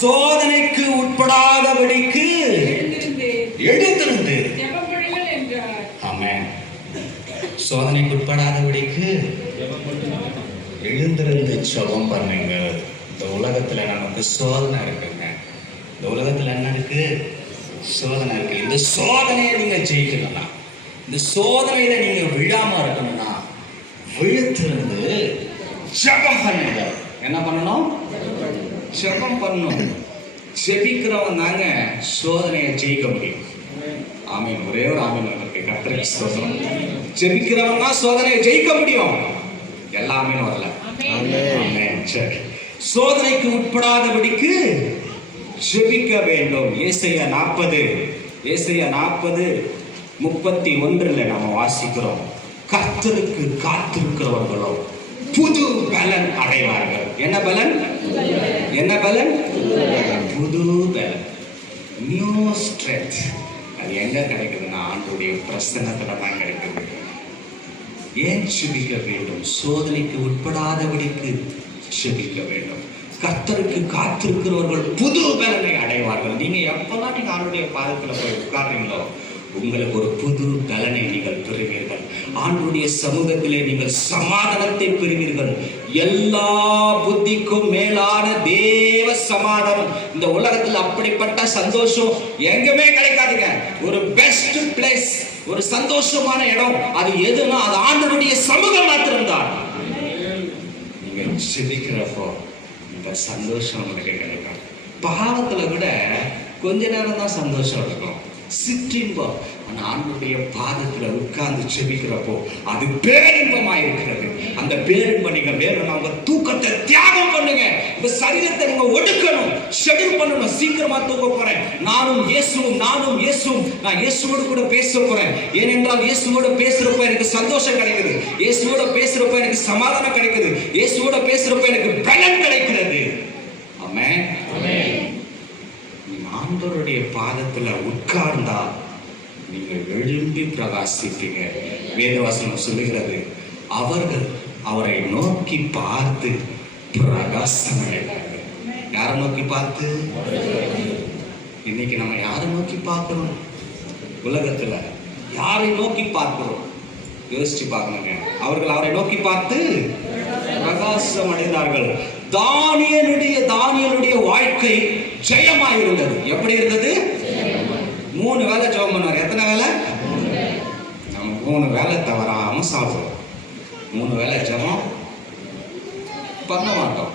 சோதனைக்கு உட்படாதபடிக்கு எழுந்திருந்து. ஆமென். சோதனைக்கு உட்படாதபடிக்கு எழுந்திருந்து ஜெபம் பண்ணுங்க. இந்த உலகத்துல நமக்கு சோதனை இருக்குங்க. இந்த உலகத்துல என்ன இருக்கு? சோதனை இருக்கு. இந்த சோதனையை நீங்க ஜெயிக்கணும்னா, இந்த சோதனையில நீங்க விழாம இருக்கணும்னா, விழுத்திருந்து ஜெபம் பண்ணுங்க. என்ன பண்ணணும்? ஜெபம் பண்ணணும். ஜெபிக்கிறவன் தாங்க சோதனையை ஜெயிக்க முடியும். ஆமீன். ஒரே ஒரு ஆமீன் இருக்கு. கர்த்தருக்கு ஸ்தோத்திரம். ஜெபிக்கிறவன் தான் சோதனையை ஜெயிக்க முடியும். எல்லாமே வரல. ஆமென். சரி, சோதனைக்கு உட்படாதபடிக்கு ஜெபிக்க வேண்டும். ஏசாயா 40:31 நாம வாசிக்கிறோம். கர்த்தருக்கு காத்திருக்கிறவர்களோ புது பலன் அடைவார்கள். என்ன பலன்? என்ன பலன்? புது பலன், நியூ ஸ்ட்ரென்த். அது எங்க கிடைக்குதுன்னா ஆண்டவருடைய பிரசன்னத்துல தான் கிடைக்குது. ஏன் ஜெபிக்க வேண்டும்? சோதனைக்கு உட்படாதபடிக்கு ஜெபிக்க வேண்டும். கர்த்தருக்கு காத்திருக்கிறவர்கள் புது பலனை அடைவார்கள். நீங்க எப்பெல்லாம் நீங்க ஆண்டவருடைய பாதத்துல போய் உட்கார்றீங்களோ உங்களுக்கு ஒரு புது பலனை நீங்கள் பெறுவீர்கள். ஆண்டவருடைய சமூகத்திலே நீங்கள் சமாதானத்தை பெறுவீர்கள். எல்லா புத்திக்கும் மேலான தேவ சமாதானம். இந்த உலகத்தில் அப்படிப்பட்ட சந்தோஷம் எங்குமே கிடைக்காதுங்க. ஒரு பெஸ்ட் பிளேஸ், ஒரு சந்தோஷமான இடம் அது எதுனா அது ஆண்டவருடைய சமூகம் மாத்திரம்தான். நீங்க சிரிக்கிறப்போ இந்த சந்தோஷம் உங்களுக்கு கிடைக்கும். பாவத்துல விட கொஞ்ச நேரம் தான் சந்தோஷம் இருக்கும், சிற்றின்பம். ஆனா ஆண்டவருடைய பாதத்துல உட்கார்ந்து செபிக்கிறப்போ அது பேரின்பமா இருக்கிறது. அந்த பேரின்பம் நீங்க வேணும்னா உங்க தூக்கத்தை தியாகம் பண்ணுங்க. உங்க சரீரத்தை நீங்க ஒடுக்கணும், ஷெட்யூல் பண்ணணும். சீக்கிரமா தூங்க போறேன், நானும் இயேசுவும் நான் இயேசுவோடு கூட பேச போறேன். ஏனென்றால் இயேசுவோட பேசுறப்ப எனக்கு சந்தோஷம் கிடைக்குது, இயேசுவோட பேசுறப்ப எனக்கு சமாதானம் கிடைக்குது, இயேசுவோட பேசுறப்ப எனக்கு பலன் கிடைக்கிறது. ஆமென். ஆண்டவருடைய பாதத்துல உட்கார்ந்தா நீங்கள் எழும்பி பிரகாசிப்பீங்க. வேதவசனம் சொல்லுகிறது, அவர்கள் அவரை நோக்கி பார்த்து பிரகாசம் அடைவார்கள். யாரை நோக்கி பார்த்து? இன்னைக்கு நம்ம யாரை நோக்கி பார்க்கிறோம்? உலகத்துல யாரை நோக்கி பார்க்கிறோம்? யோசிச்சு பார்க்கணுங்க. அவர்கள் அவரை நோக்கி பார்த்து பிரகாசம் அடைந்தார்கள். தானியேலுடைய வாழ்க்கை ஜெயமாயிருந்தது. எப்படி இருந்தது? 3 வேளை ஜெபம் பண்ணார். எத்தனை வேளை? நம்ம 3 வேளை தவறாம சாப்பிடுவோம். 3 வேளை ஜெபம் பண்ண மாட்டோம்.